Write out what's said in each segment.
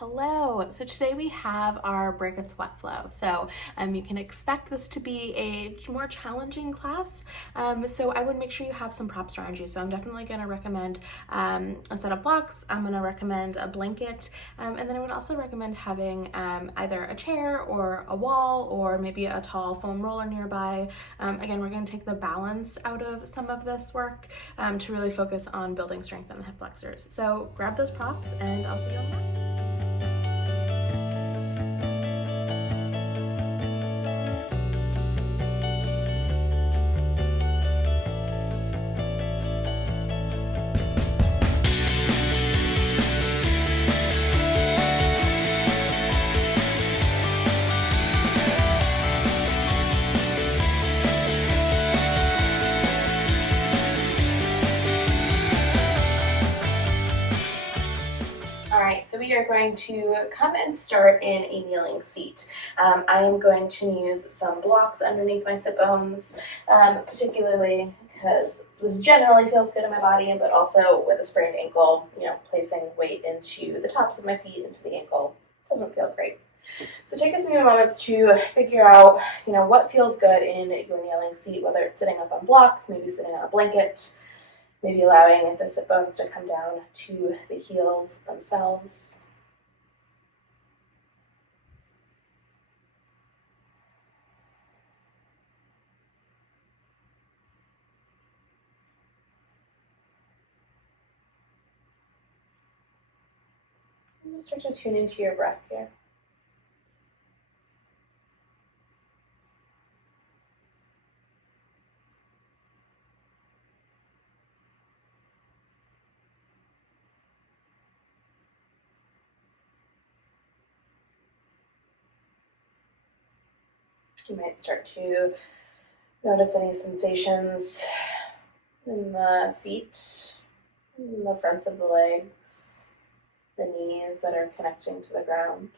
Hello. So today we have our break of sweat flow. So you can expect this to be a more challenging class. So I would make sure you have some props around you. So I'm definitely going to recommend a set of blocks. I'm going to recommend a blanket. And then I would also recommend having either a chair or a wall or maybe a tall foam roller nearby. Again, we're going to take the balance out of some of this work to really focus on building strength in the hip flexors. So grab those props and I'll see you on the mat. So we are going to come and start in a kneeling seat. I am going to use some blocks underneath my sit bones, particularly because this generally feels good in my body, but also with a sprained ankle, placing weight into the tops of my feet, into the ankle, doesn't feel great. So take a few moments to figure out, what feels good in your kneeling seat, whether it's sitting up on blocks, maybe sitting on a blanket, maybe allowing the sit bones to come down to the heels themselves. And just start to tune into your breath here. You might start to notice any sensations in the feet, in the fronts of the legs, the knees that are connecting to the ground.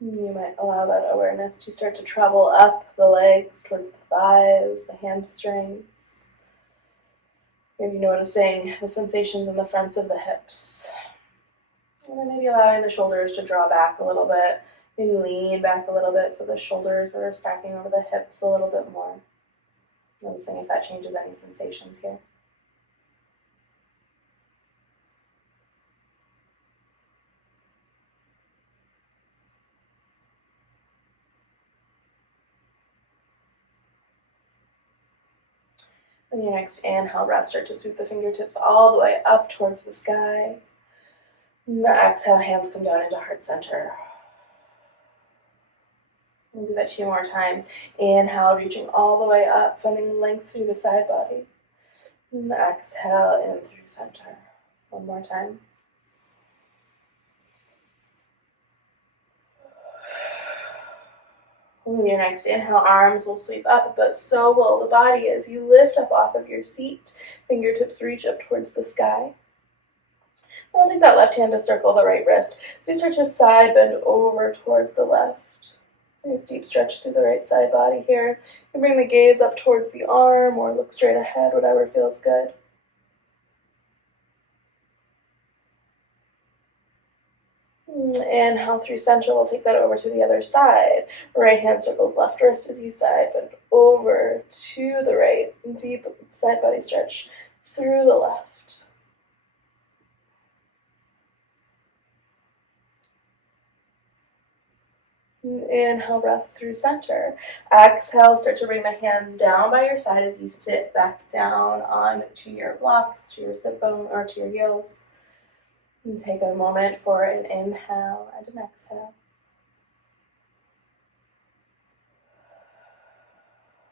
You might allow that awareness to start to travel up the legs towards the thighs, the hamstrings. Maybe noticing the sensations in the fronts of the hips. And then maybe allowing the shoulders to draw back a little bit. Maybe lean back a little bit so the shoulders are stacking over the hips a little bit more. Noticing if that changes any sensations here. On your next inhale breath, start to sweep the fingertips all the way up towards the sky. And the exhale, hands come down into heart center. We'll do that 2 more times. Inhale, reaching all the way up, finding length through the side body. And exhale in through center. 1 more time. With your next inhale, arms will sweep up, but so will the body as you lift up off of your seat. Fingertips reach up towards the sky. And we'll take that left hand to circle the right wrist. So we start to side bend over towards the left. Nice deep stretch through the right side body here. You bring the gaze up towards the arm or look straight ahead, whatever feels good. Inhale through center, we'll take that over to the other side. Right hand circles left wrist as you side bend over to the right. Deep side body stretch through the left. Inhale, breath through center. Exhale, start to bring the hands down by your side as you sit back down onto your blocks, to your sit bone, or to your heels. And take a moment for an inhale and an exhale.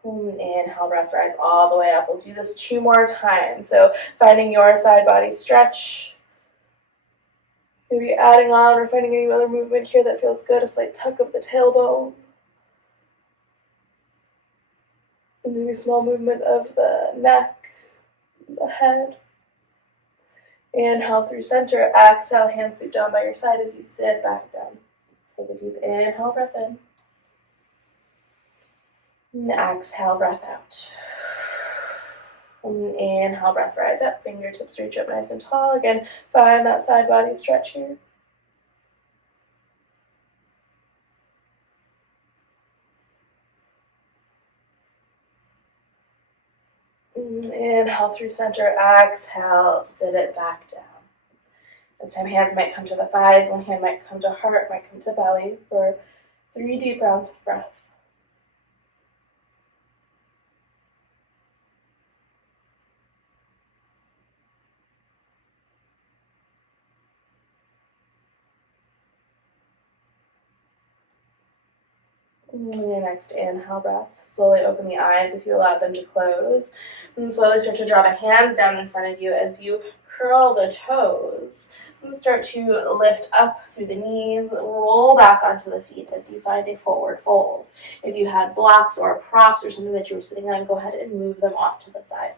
Inhale, breath rise all the way up. We'll do this 2 more times. So finding your side body stretch. Maybe adding on or finding any other movement here that feels good. A slight tuck of the tailbone. And maybe a small movement of the neck, the head. Inhale through center. Exhale, hands sweep down by your side as you sit back down. Take a deep inhale, breath in. And exhale, breath out. Inhale, breath, rise up. Fingertips reach up nice and tall. Again, find that side body stretch here. Inhale through center. Exhale, sit it back down. This time hands might come to the thighs. One hand might come to heart, might come to belly for 3 deep rounds of breath. And your next inhale breath, slowly open the eyes if you allow them to close. And slowly start to draw the hands down in front of you as you curl the toes. And start to lift up through the knees, roll back onto the feet as you find a forward fold. If you had blocks or props or something that you were sitting on, go ahead and move them off to the side.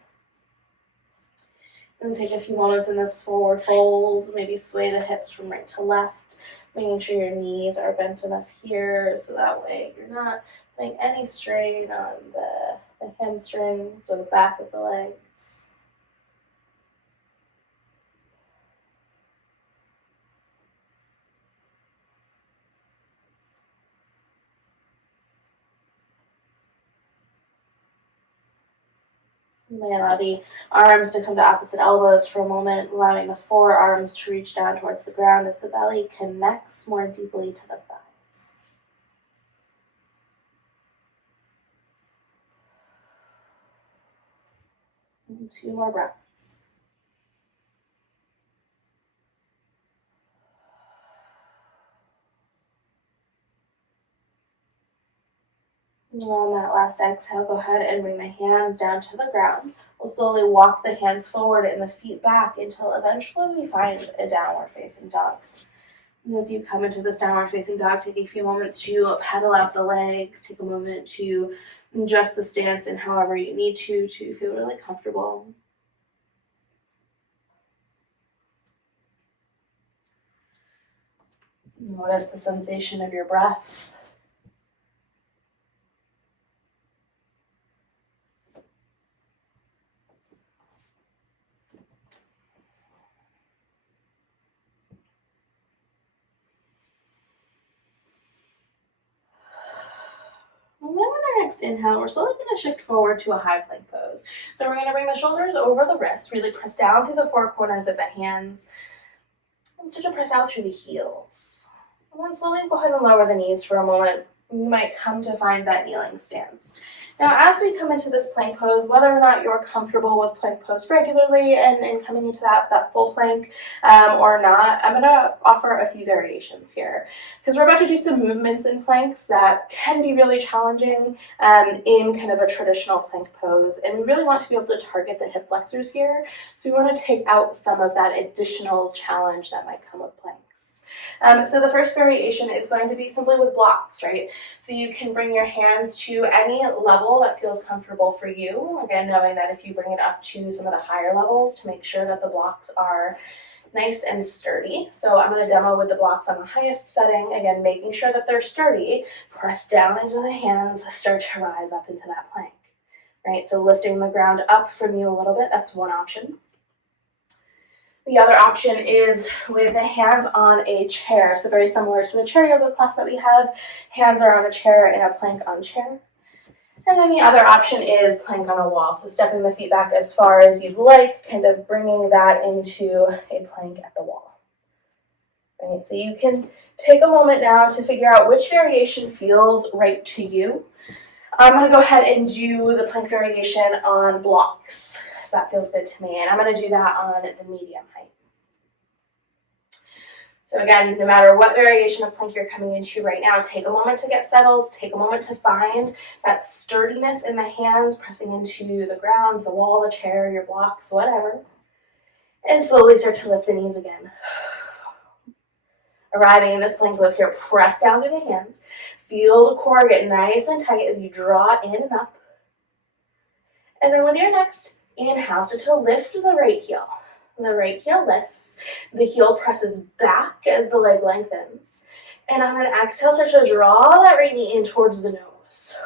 And take a few moments in this forward fold, maybe sway the hips from right to left, making sure your knees are bent enough here so that way you're not putting any strain on the hamstrings or the back of the legs. You may allow the arms to come to opposite elbows for a moment, allowing the forearms to reach down towards the ground as the belly connects more deeply to the thighs. And 2 more breaths. And on that last exhale, go ahead and bring the hands down to the ground. We'll slowly walk the hands forward and the feet back until eventually we find a downward facing dog. And as you come into this downward facing dog, take a few moments to pedal out the legs, take a moment to adjust the stance in however you need to feel really comfortable. Notice the sensation of your breath. And then with our next inhale, we're slowly going to shift forward to a high plank pose. So we're going to bring the shoulders over the wrists, really press down through the 4 corners of the hands, and start to press out through the heels. And then slowly go ahead and lower the knees for a moment. You might come to find that kneeling stance. Now, as we come into this plank pose, whether or not you're comfortable with plank pose regularly and coming into that full plank or not, I'm going to offer a few variations here because we're about to do some movements in planks that can be really challenging in kind of a traditional plank pose, and we really want to be able to target the hip flexors here, so we want to take out some of that additional challenge that might come with planks. So the first variation is going to be simply with blocks, right? So you can bring your hands to any level that feels comfortable for you. Again, knowing that if you bring it up to some of the higher levels to make sure that the blocks are nice and sturdy. So I'm going to demo with the blocks on the highest setting. Again, making sure that they're sturdy. Press down into the hands, start to rise up into that plank, right? So lifting the ground up from you a little bit, that's one option. The other option is with the hands on a chair. So very similar to the chair yoga class that we have. Hands are on a chair in a plank on chair. And then the other option is plank on a wall. So stepping the feet back as far as you'd like, kind of bringing that into a plank at the wall. Right, so you can take a moment now to figure out which variation feels right to you. I'm going to go ahead and do the plank variation on blocks. That feels good to me, and I'm going to do that on the medium height. So again, no matter what variation of plank you're coming into right now, take a moment to get settled, take a moment to find that sturdiness in the hands, pressing into the ground, the wall, the chair, your blocks, whatever, and slowly start to lift the knees again. Arriving in this plank pose here, press down through the hands, feel the core get nice and tight as you draw in and up, and then with your next inhale, start to lift the right heel. The right heel lifts. The heel presses back as the leg lengthens. And on an exhale, start to draw that right knee in towards the nose.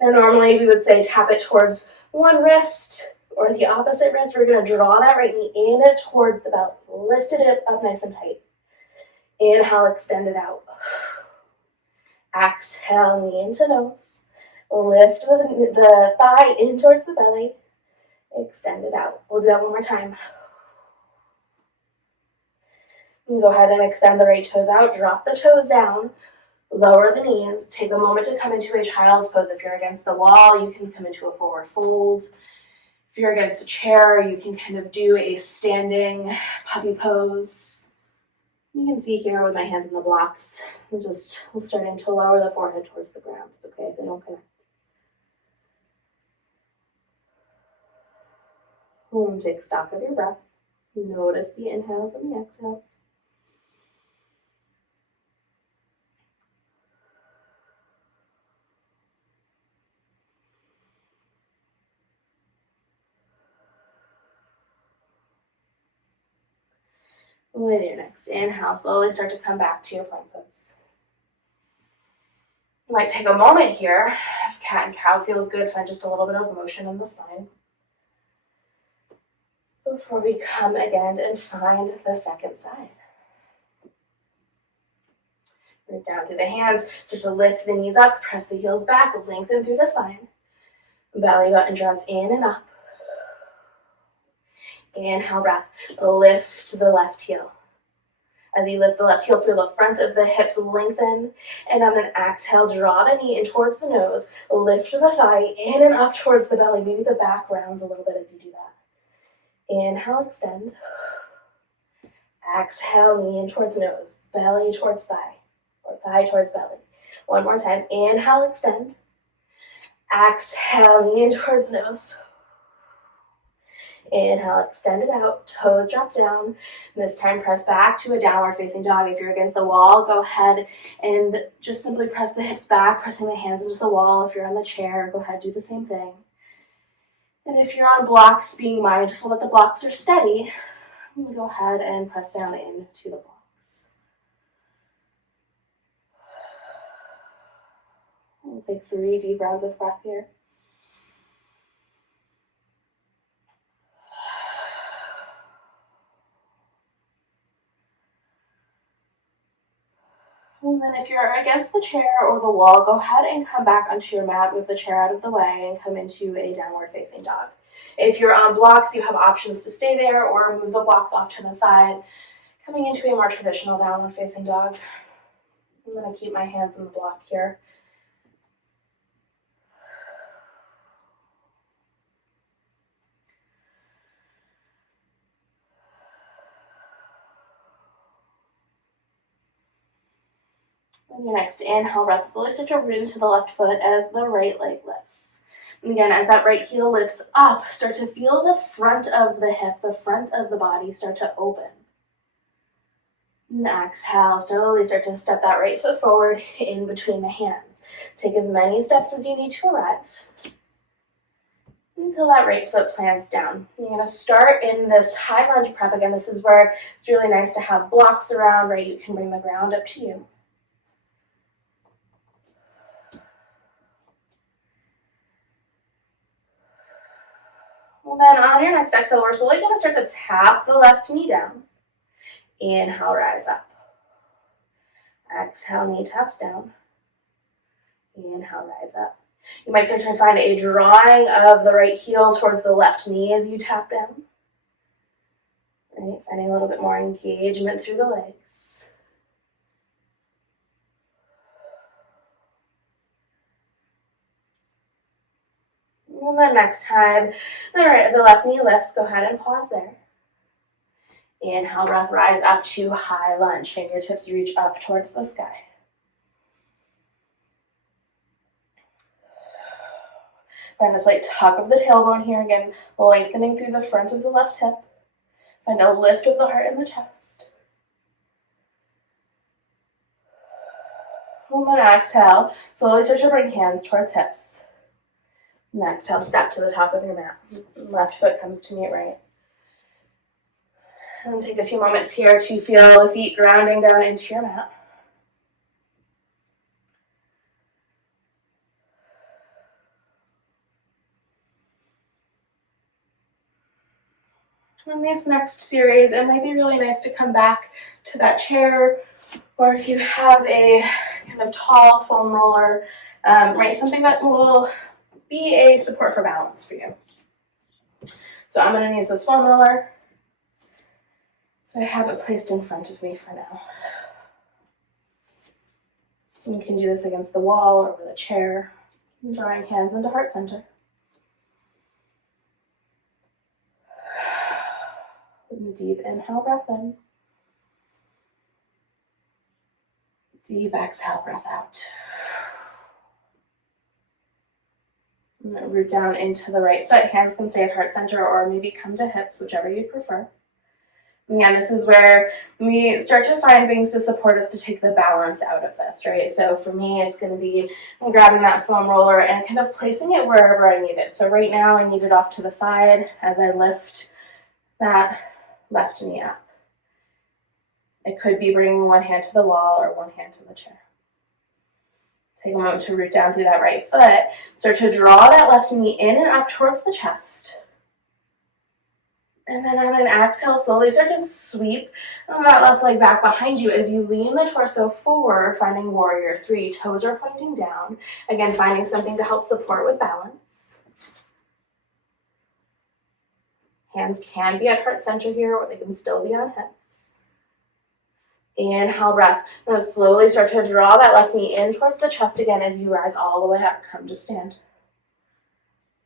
Now, normally we would say tap it towards one wrist or the opposite wrist, we're going to draw that right knee in towards the belly. Lift it up nice and tight. Inhale, extend it out. Exhale, knee into nose. Lift the thigh in towards the belly. Extend it out. We'll do that one more time. And go ahead and extend the right toes out. Drop the toes down. Lower the knees. Take a moment to come into a child's pose. If you're against the wall, you can come into a forward fold. If you're against a chair, you can kind of do a standing puppy pose. You can see here with my hands in the blocks, I'm starting to lower the forehead towards the ground. It's okay if they don't connect. And take stock of your breath. Notice the inhales and the exhales. With your next inhale, slowly start to come back to your plank pose. You might take a moment here. If cat and cow feels good, find just a little bit of motion in the spine. Before we come again and find the second side. Root down through the hands, start to lift the knees up, press the heels back, lengthen through the spine. Belly button draws in and up. Inhale, breath. Lift the left heel. As you lift the left heel, feel the front of the hips lengthen. And on an exhale, draw the knee in towards the nose. Lift the thigh in and up towards the belly. Maybe the back rounds a little bit as you do that. Inhale, extend. Exhale, knee in towards nose. Belly towards thigh. Or thigh towards belly. One more time. Inhale, extend. Exhale, knee in towards nose. Inhale, extend it out, toes drop down. This time press back to a downward facing dog. If you're against the wall, go ahead and just simply press the hips back, pressing the hands into the wall. If you're on the chair, go ahead, do the same thing. And if you're on blocks, being mindful that the blocks are steady, go ahead and press down into the blocks. We'll take 3 deep rounds of breath here. And then if you're against the chair or the wall, go ahead and come back onto your mat, move the chair out of the way, and come into a downward facing dog. If you're on blocks, you have options to stay there or move the blocks off to the side, coming into a more traditional downward facing dog. I'm going to keep my hands in the block here. On your next inhale, breath, slowly start to root into the left foot as the right leg lifts. And again, as that right heel lifts up, start to feel the front of the hip, the front of the body start to open. And exhale, slowly start to step that right foot forward in between the hands. Take as many steps as you need to arrive until that right foot plants down. You're going to start in this high lunge prep. Again, this is where it's really nice to have blocks around, right? You can bring the ground up to you. And then on your next exhale, we're slowly going to start to tap the left knee down. Inhale, rise up. Exhale, knee taps down. Inhale, rise up. You might start to find a drawing of the right heel towards the left knee as you tap down. Right? Finding a little bit more engagement through the legs. And then next time the left knee lifts, go ahead and pause there. Inhale, breath, rise up to high lunge. Fingertips reach up towards the sky. Find a slight tuck of the tailbone here, again, lengthening through the front of the left hip. Find a lift of the heart in the chest. And then exhale, slowly start to bring hands towards hips. And exhale, step to the top of your mat. Left foot comes to meet right. And take a few moments here to feel the feet grounding down into your mat. So in this next series, it might be really nice to come back to that chair, or if you have a kind of tall foam roller, right, something that will be a support for balance for you. So I'm going to use this foam roller. So I have it placed in front of me for now. You can do this against the wall or with a chair, drawing hands into heart center. Deep inhale, breath in. Deep exhale, breath out. And then root down into the right foot. Hands can stay at heart center or maybe come to hips, whichever you prefer. Again, this is where we start to find things to support us to take the balance out of this, right? So for me, it's going to be grabbing that foam roller and kind of placing it wherever I need it. So right now, I need it off to the side as I lift that left knee up. It could be bringing one hand to the wall or one hand to the chair. Take a moment to root down through that right foot. Start to draw that left knee in and up towards the chest. And then on an exhale, slowly start to sweep that left leg back behind you as you lean the torso forward, finding warrior three. Toes are pointing down. Again, finding something to help support with balance. Hands can be at heart center here, or they can still be on hips. Inhale, breath. Now slowly start to draw that left knee in towards the chest again as you rise all the way up. Come to stand.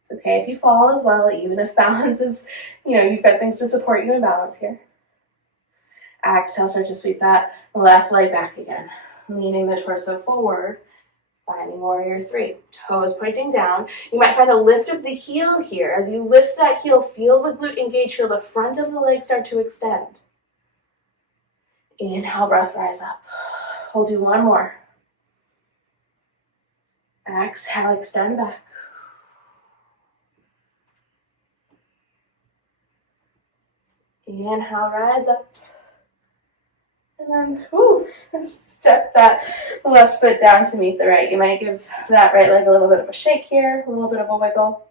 It's okay if you fall as well, even if balance is, you've got things to support you in balance here. Exhale, start to sweep that left leg back again. Leaning the torso forward, finding warrior three. Toes pointing down. You might find a lift of the heel here. As you lift that heel, feel the glute engage, feel the front of the leg start to extend. Inhale, breath, rise up. We'll do one more. Exhale, extend back. Inhale, rise up. And then, step that left foot down to meet the right. You might give that right leg a little bit of a shake here, a little bit of a wiggle.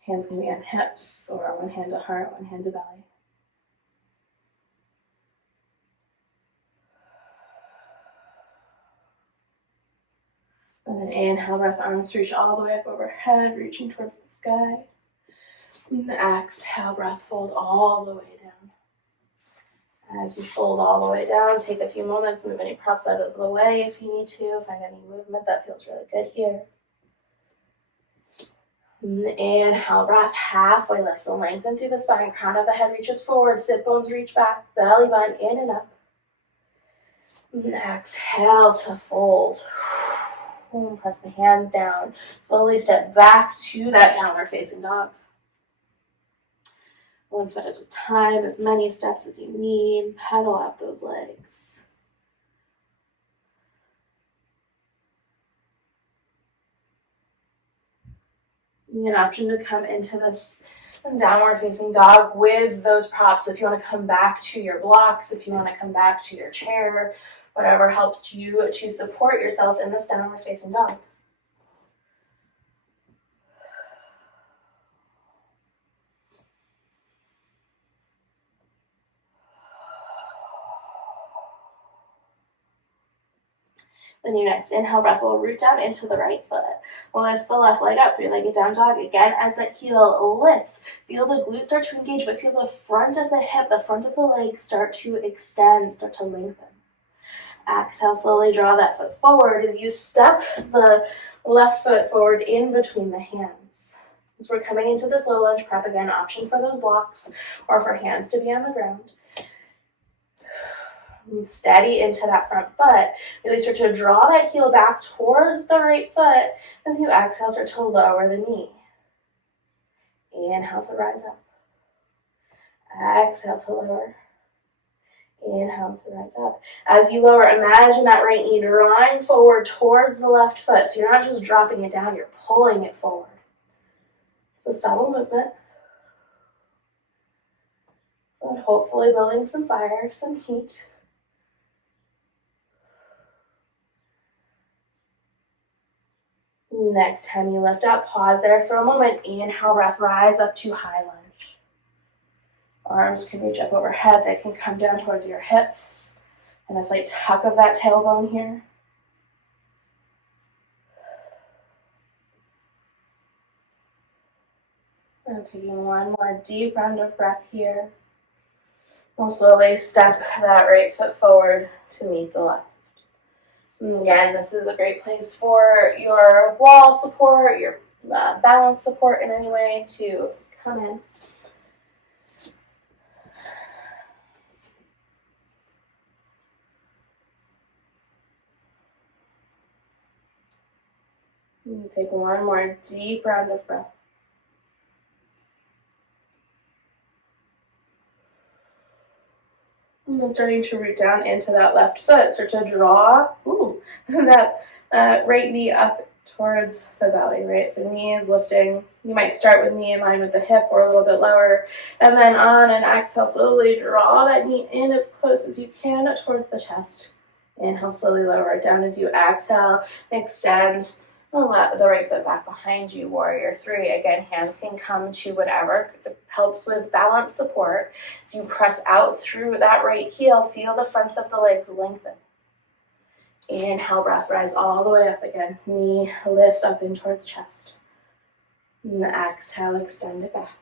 Hands can be on hips, or one hand to heart, one hand to belly. And then inhale, breath, arms reach all the way up overhead, reaching towards the sky. And exhale, breath, fold all the way down. As you fold all the way down, take a few moments, move any props out of the way if you need to. Find any movement that feels really good here. Inhale, breath, halfway lift and lengthen through the spine. Crown of the head reaches forward, sit bones reach back, belly button in and up. And exhale to fold. And press the hands down. Slowly step back to that downward facing dog. One foot at a time, as many steps as you need. Pedal out those legs. An option to come into this downward facing dog with those props. So if you want to come back to your blocks, if you want to come back to your chair, whatever helps you to support yourself in this downward facing dog. Then your next inhale breath will root down into the right foot. Lift the left leg up, three-legged down dog. Again, as that heel lifts, feel the glutes start to engage, but feel the front of the hip, the front of the leg start to extend, start to lengthen. Exhale, slowly draw that foot forward as you step the left foot forward in between the hands. As we're coming into this low lunge prep, again, option for those blocks or for hands to be on the ground. And steady into that front foot. Really start to draw that heel back towards the right foot. As you exhale, start to lower the knee. Inhale to rise up. Exhale to lower. Inhale to rise up. As you lower, imagine that right knee drawing forward towards the left foot. So you're not just dropping it down, you're pulling it forward. It's a subtle movement. But hopefully building some fire, some heat. Next time you lift up, pause there for a moment. Inhale, breath, rise up to high lunge. Arms can reach up overhead. They can come down towards your hips. And a slight tuck of that tailbone here. And taking one more deep round of breath here. We'll slowly step that right foot forward to meet the left. And again, this is a great place for your wall support, your balance support in any way to come in. And take one more deep round of breath. And then starting to root down into that left foot. Start to draw that right knee up towards the belly, right? So knee is lifting. You might start with knee in line with the hip or a little bit lower. And then on an exhale, slowly draw that knee in as close as you can towards the chest. Inhale, slowly lower it down as you exhale. Extend the right foot back behind you, warrior three. Again, hands can come to whatever helps with balance support. As you press out through that right heel, feel the fronts of the legs lengthen. Inhale, breath, rise all the way up again. Knee lifts up in towards chest. And exhale, extend it back.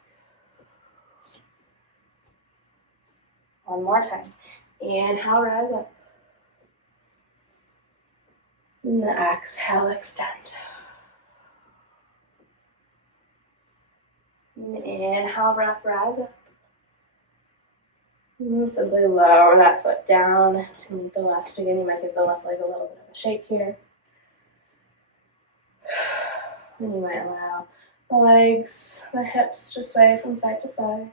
One more time. Inhale, rise up. And exhale, extend. And inhale, breath, rise up. And simply lower that foot down to meet the left. Again, you might give the left leg a little bit of a shake here. And you might allow the legs, the hips to sway from side to side.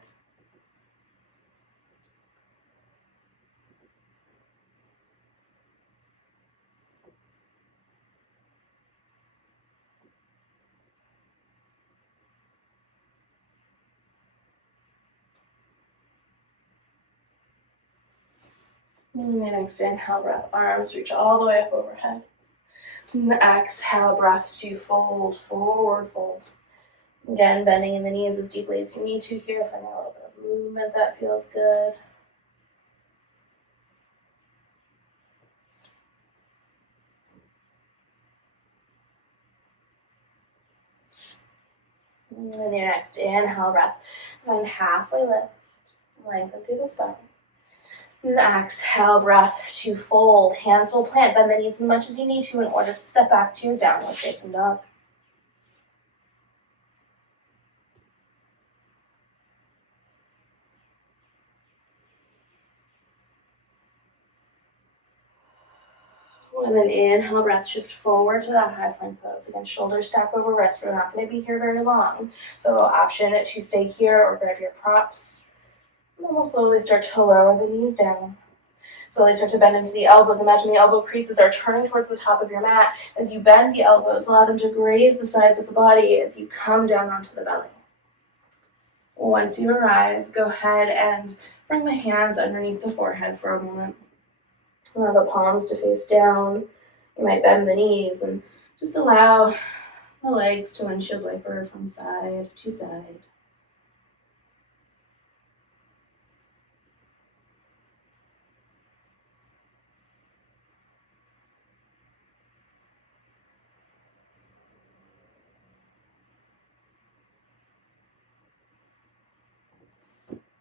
And the next inhale, breath, arms reach all the way up overhead. And the exhale, breath to fold, forward fold. Again, bending in the knees as deeply as you need to here. Find a little bit of movement that feels good. And then your next inhale, breath, find halfway lift, lengthen through the spine. And the exhale, breath to fold. Hands will plant. Bend the knees as much as you need to in order to step back to your downward facing dog. And then inhale, breath, shift forward to that high plank pose. Again, shoulders stack over wrist. We're not going to be here very long. So option to stay here or grab your props. And then we'll slowly start to lower the knees down. Slowly start to bend into the elbows. Imagine the elbow creases are turning towards the top of your mat. As you bend the elbows, allow them to graze the sides of the body as you come down onto the belly. Once you arrive, go ahead and bring the hands underneath the forehead for a moment. Allow the palms to face down. You might bend the knees and just allow the legs to windshield wiper from side to side.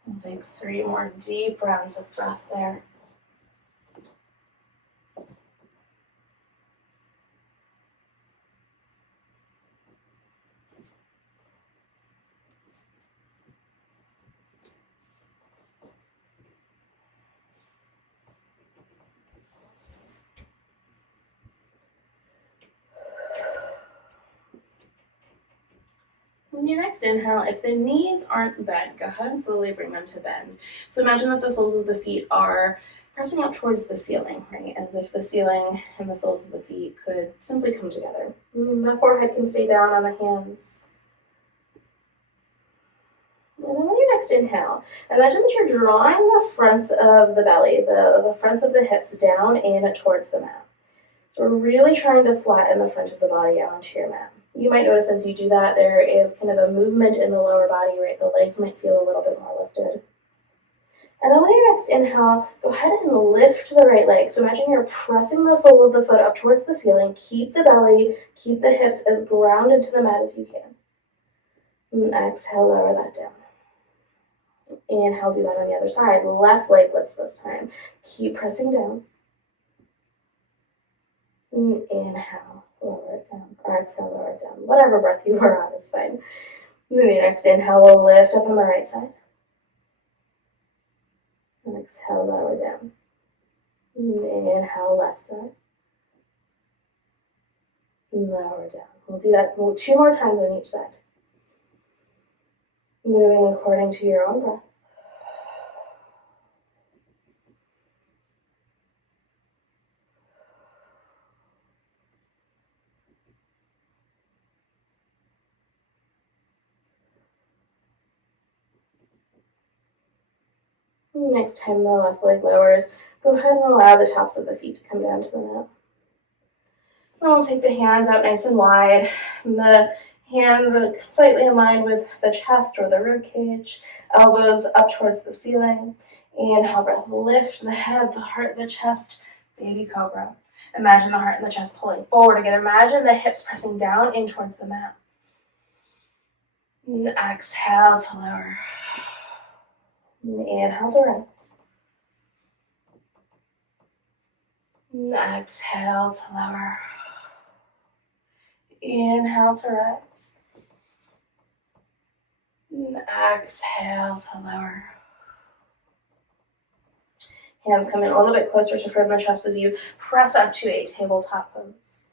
And take 3 more deep rounds of breath there. On your next inhale, if the knees aren't bent, go ahead and slowly bring them to bend. So imagine that the soles of the feet are pressing up towards the ceiling, right? As if the ceiling and the soles of the feet could simply come together. And the forehead can stay down on the hands. And then on your next inhale, imagine that you're drawing the fronts of the belly, the fronts of the hips down in towards the mat. So we're really trying to flatten the front of the body onto your mat. You might notice as you do that, there is kind of a movement in the lower body, right? The legs might feel a little bit more lifted. And then with your next inhale, go ahead and lift the right leg. So imagine you're pressing the sole of the foot up towards the ceiling. Keep the belly, keep the hips as grounded to the mat as you can. And exhale, lower that down. Inhale, do that on the other side. Left leg lifts this time. Keep pressing down. Inhale, lower it down. Or exhale, lower it down. Whatever breath you are on is fine. And then your next inhale will lift up on the right side. And exhale, lower down. Inhale, left side. Lower down. We'll do that 2 more times on each side. Moving according to your own breath. Next time the left leg lowers, go ahead and allow the tops of the feet to come down to the mat. Then we'll take the hands out nice and wide. The hands are slightly in line with the chest or the rib cage. Elbows up towards the ceiling. Inhale, breath, lift the head, the heart, the chest, baby cobra. Imagine the heart and the chest pulling forward again. Imagine the hips pressing down in towards the mat. And exhale to lower. Inhale to rise. And exhale to lower. Inhale to rise. And exhale to lower. Hands come in a little bit closer to front of the chest as you press up to a tabletop pose.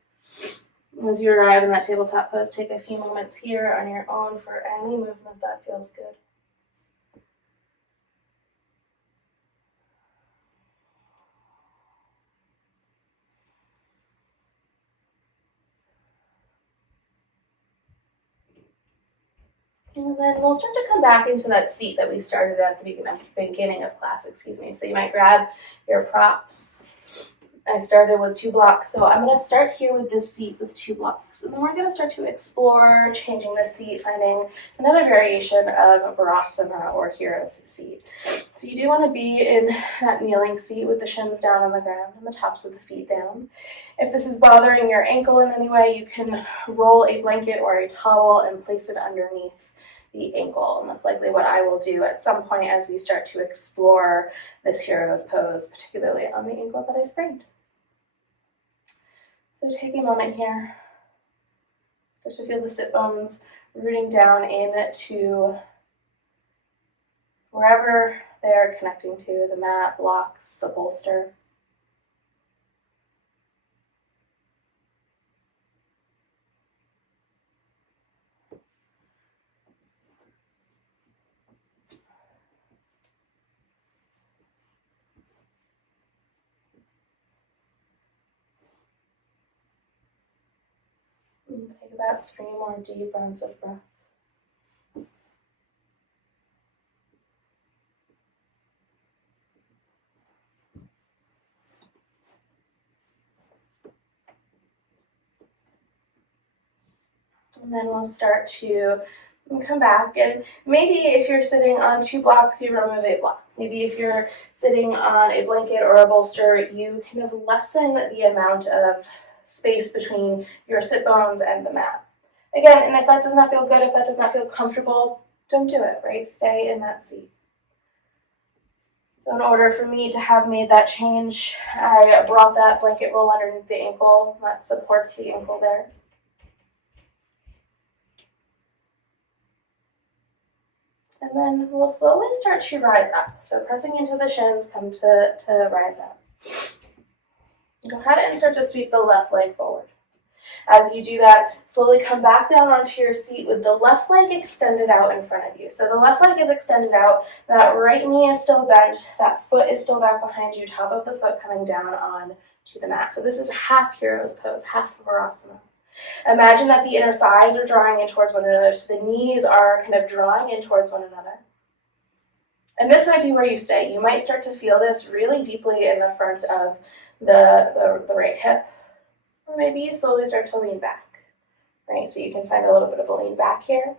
As you arrive in that tabletop pose, take a few moments here on your own for any movement that feels good. And then we'll start to come back into that seat that we started at the beginning of class, So you might grab your props. I started with 2 blocks, so I'm going to start here with this seat with 2 blocks. And then we're going to start to explore changing the seat, finding another variation of Virasana or Hero's seat. So you do want to be in that kneeling seat with the shins down on the ground and the tops of the feet down. If this is bothering your ankle in any way, you can roll a blanket or a towel and place it underneath the ankle. And that's likely what I will do at some point as we start to explore this Hero's pose, particularly on the ankle that I sprained. So take a moment here. Start to feel the sit bones rooting down into wherever they are connecting to, the mat, blocks, the bolster. And take about 3 more deep rounds of breath. And then we'll start to come back, and maybe if you're sitting on 2 blocks, you remove a block. Maybe if you're sitting on a blanket or a bolster, you kind of lessen the amount of space between your sit bones and the mat. Again, and if that does not feel good, if that does not feel comfortable, don't do it, right? Stay in that seat. So in order for me to have made that change, I brought that blanket roll underneath the ankle. That supports the ankle there. And then we'll slowly start to rise up. So pressing into the shins, come to rise up. Go ahead and start to sweep the left leg forward. As you do that, slowly come back down onto your seat with the left leg extended out in front of you. So the left leg is extended out, that right knee is still bent, that foot is still back behind you, top of the foot coming down on to the mat. So this is half Hero's pose, half Virasana. Imagine that the inner thighs are drawing in towards one another, so the knees are kind of drawing in towards one another. And this might be where you stay. You might start to feel this really deeply in the front of the right hip. Or maybe you slowly start to lean back, right? So you can find a little bit of a lean back here.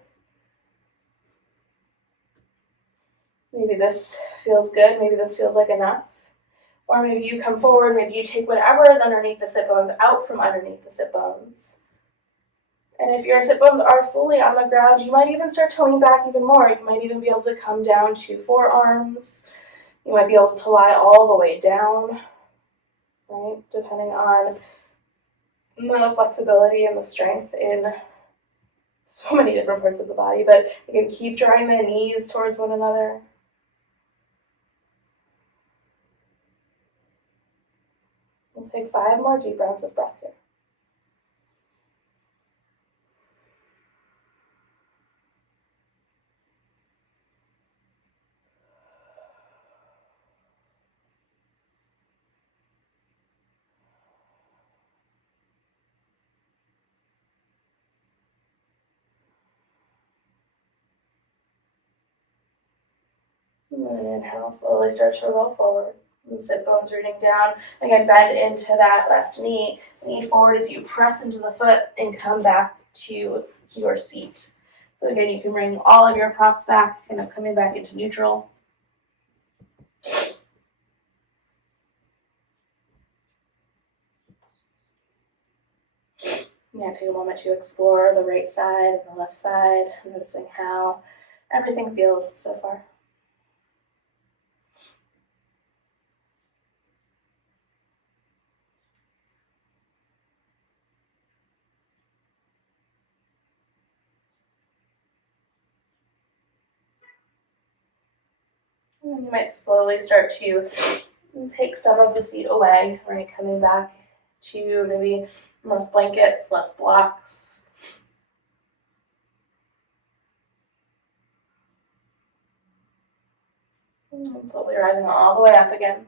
Maybe this feels good, maybe this feels like enough. Or maybe you come forward, maybe you take whatever is underneath the sit bones out from underneath the sit bones. And if your sit bones are fully on the ground, you might even start to lean back even more. You might even be able to come down to forearms. You might be able to lie all the way down, right? Depending on the flexibility and the strength in so many different parts of the body. But again, keep drawing the knees towards one another. And take 5 more deep rounds of breath here. And then inhale, slowly start to roll forward. And sit bones rooting down. Again, bend into that left knee. Knee forward as you press into the foot and come back to your seat. So again, you can bring all of your props back, kind of coming back into neutral. I'm going to take a moment to explore the right side and the left side, noticing how everything feels so far. And then you might slowly start to take some of the seat away, right? Coming back to maybe less blankets, less blocks. And slowly rising all the way up again.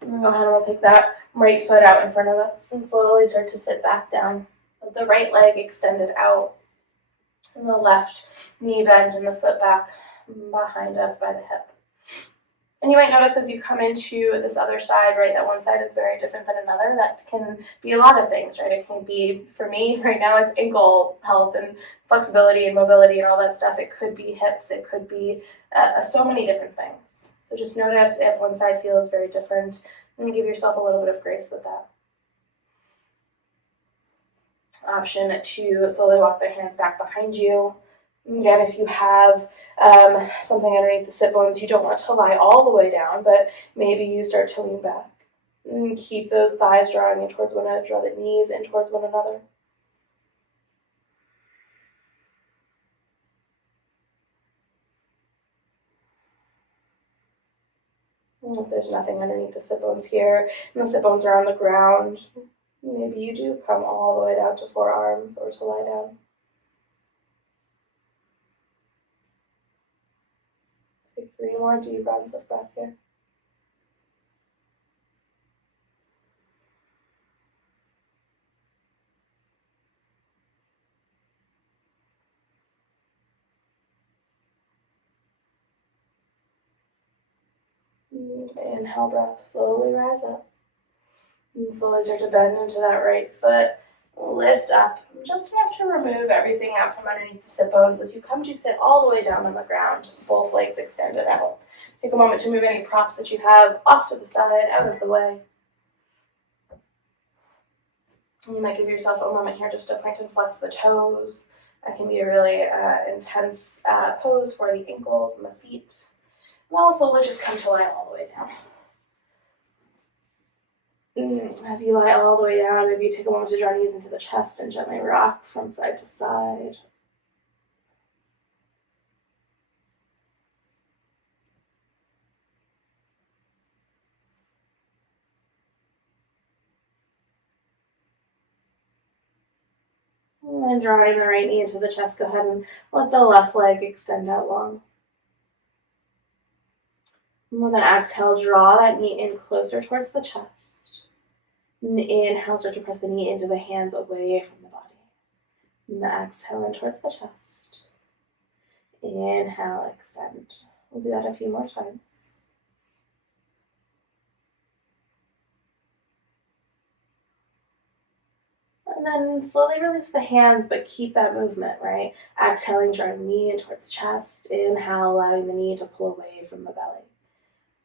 And go ahead and we'll take that right foot out in front of us and slowly start to sit back down. With the right leg extended out. And the left knee bend and the foot back behind us by the hip. And you might notice as you come into this other side, right, that one side is very different than another. That can be a lot of things, right? It can be, for me right now, it's ankle health and flexibility and mobility and all that stuff. It could be hips. It could be so many different things. So just notice if one side feels very different and give yourself a little bit of grace with that. Option to slowly walk the hands back behind you. Again, if you have something underneath the sit bones, you don't want to lie all the way down, but maybe you start to lean back. And keep those thighs drawing in towards one another, draw the knees in towards one another. And if there's nothing underneath the sit bones here, and the sit bones are on the ground, maybe you do come all the way down to forearms or to lie down. Take 3 more deep rounds of breath here. Inhale, breath, slowly rise up. And slowly start to bend into that right foot. Lift up, just enough to remove everything out from underneath the sit bones as you come to sit all the way down on the ground, both legs extended out. Take a moment to move any props that you have off to the side, out of the way. And you might give yourself a moment here just to point and flex the toes. That can be a really intense pose for the ankles and the feet. And then slowly just come to lie all the way down. As you lie all the way down, maybe you take a moment to draw knees into the chest and gently rock from side to side. And then drawing the right knee into the chest, go ahead and let the left leg extend out long. And then exhale, draw that knee in closer towards the chest. And inhale, start to press the knee into the hands away from the body. And exhale in towards the chest. Inhale, extend. We'll do that a few more times. And then slowly release the hands, but keep that movement, right? Exhaling, drawing knee in towards chest. Inhale, allowing the knee to pull away from the belly.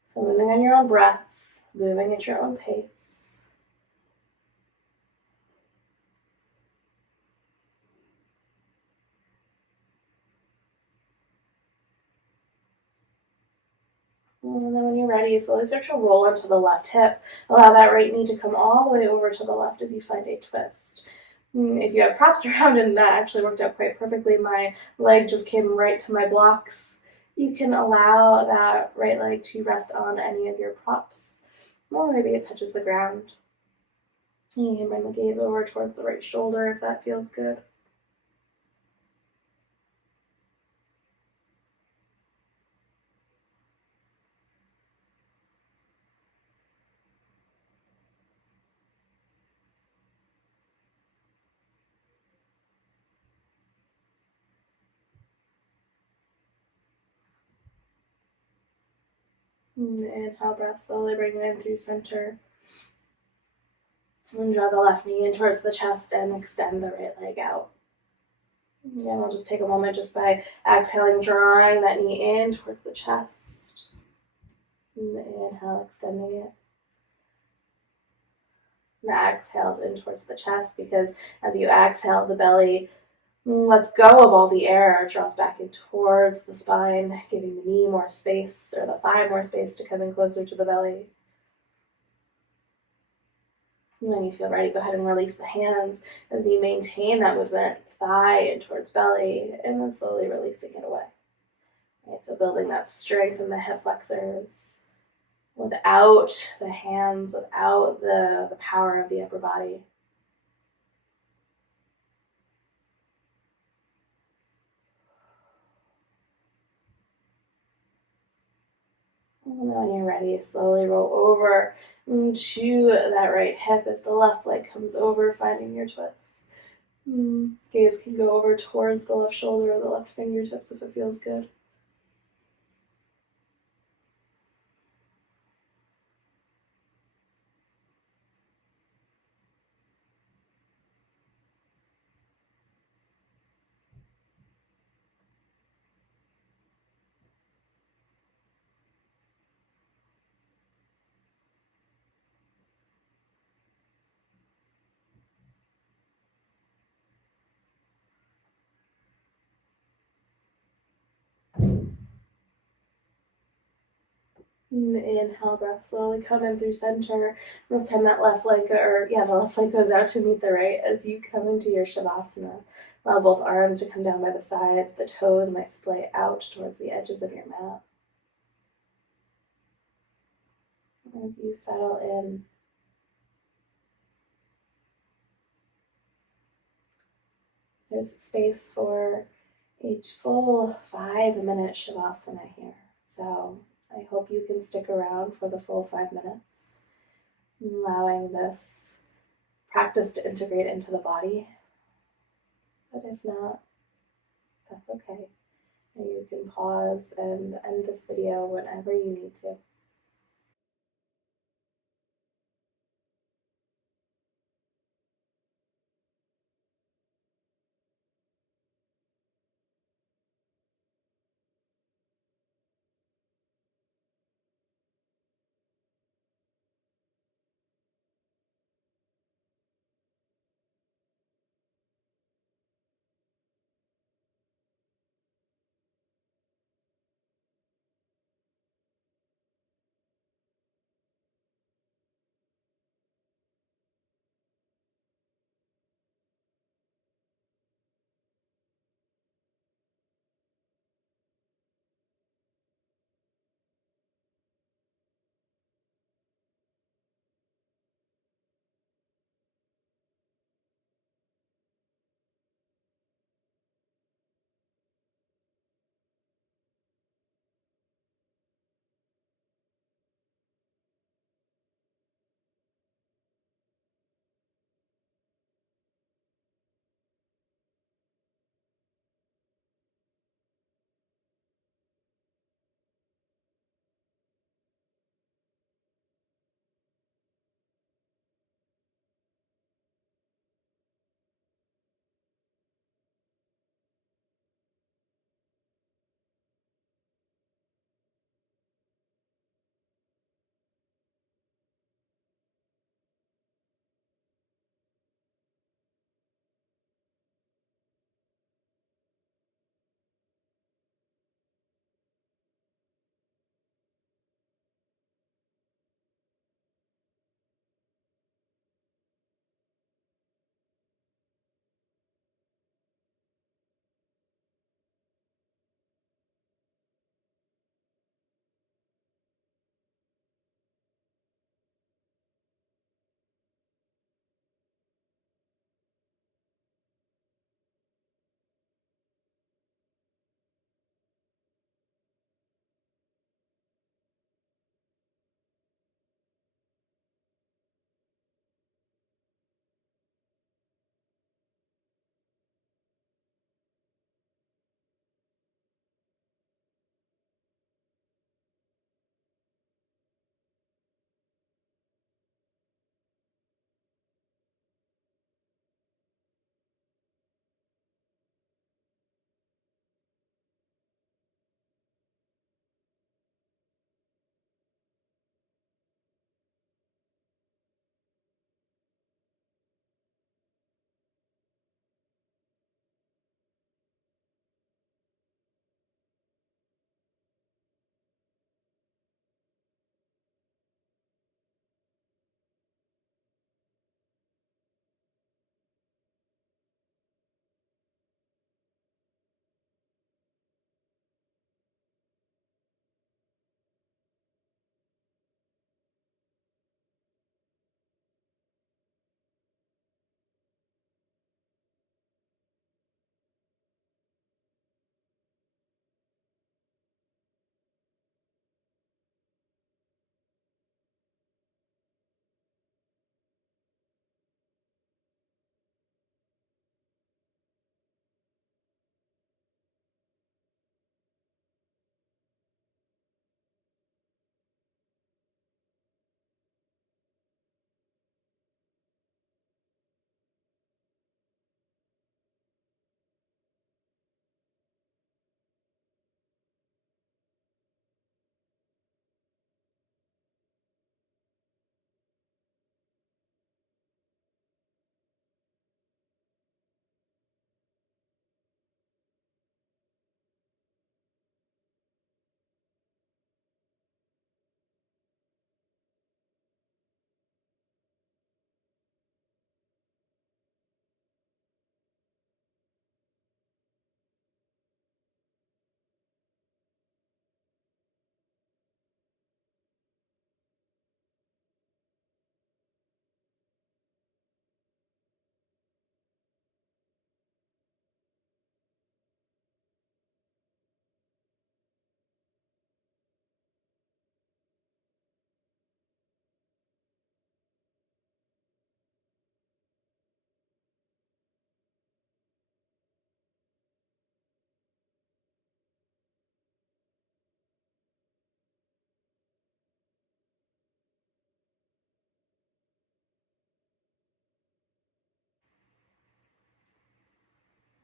So moving on your own breath, moving at your own pace. And then when you're ready, slowly start to roll into the left hip. Allow that right knee to come all the way over to the left as you find a twist. If you have props around, and that actually worked out quite perfectly, my leg just came right to my blocks. You can allow that right leg to rest on any of your props. Or maybe it touches the ground. You can bring the gaze over towards the right shoulder if that feels good. Inhale, breath slowly bring it in through center. And draw the left knee in towards the chest and extend the right leg out. Again, we'll just take a moment just by exhaling, drawing that knee in towards the chest. And inhale, extending it. And the exhales in towards the chest, because as you exhale, the belly lets go of all the air, draws back in towards the spine, giving the knee more space, or the thigh more space to come in closer to the belly. And when you feel ready, go ahead and release the hands as you maintain that movement, thigh in towards belly, and then slowly releasing it away. Okay, so building that strength in the hip flexors without the hands, without the power of the upper body. And then when you're ready, slowly roll over to that right hip as the left leg comes over, finding your twist. Gaze can go over towards the left shoulder or the left fingertips if it feels good. Inhale, breath slowly come in through center. This time that left leg, the left leg goes out to meet the right as you come into your Shavasana. Allow both arms to come down by the sides. The toes might splay out towards the edges of your mat. As you settle in, there's space for a full 5-minute Shavasana here. So I hope you can stick around for the full 5 minutes, allowing this practice to integrate into the body. But if not, that's okay. You can pause and end this video whenever you need to.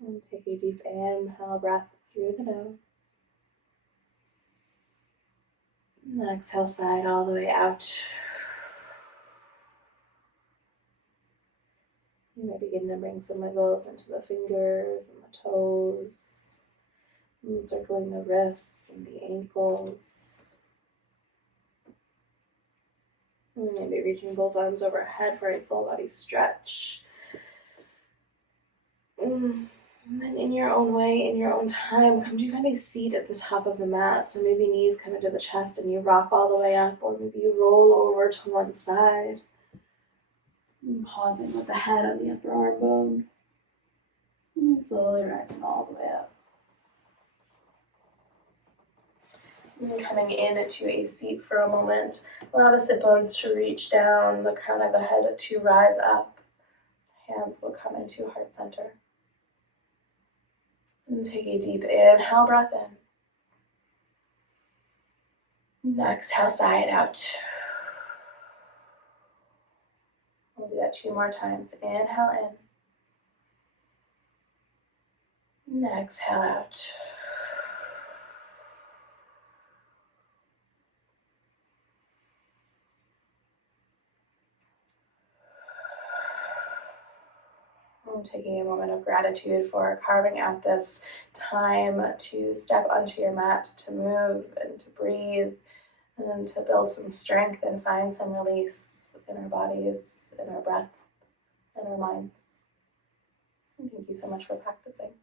And take a deep inhale breath through the nose. And exhale, side all the way out. You may begin to bring some wiggles into the fingers and the toes, and circling the wrists and the ankles. And maybe reaching both arms overhead for a full body stretch. And then in your own way, in your own time, come to find a seat at the top of the mat. So maybe knees come into the chest and you rock all the way up, or maybe you roll over to one side. And pausing with the head on the upper arm bone. And slowly rising all the way up. And coming into a seat for a moment. Allow the sit bones to reach down, the crown of the head to rise up. Hands will come into heart center. And take a deep inhale, breath in. And exhale, sigh it out. We'll do that 2 more times. Inhale in. And exhale out. And taking a moment of gratitude for carving out this time to step onto your mat, to move and to breathe, and to build some strength and find some release in our bodies, in our breath, in our minds. And thank you so much for practicing.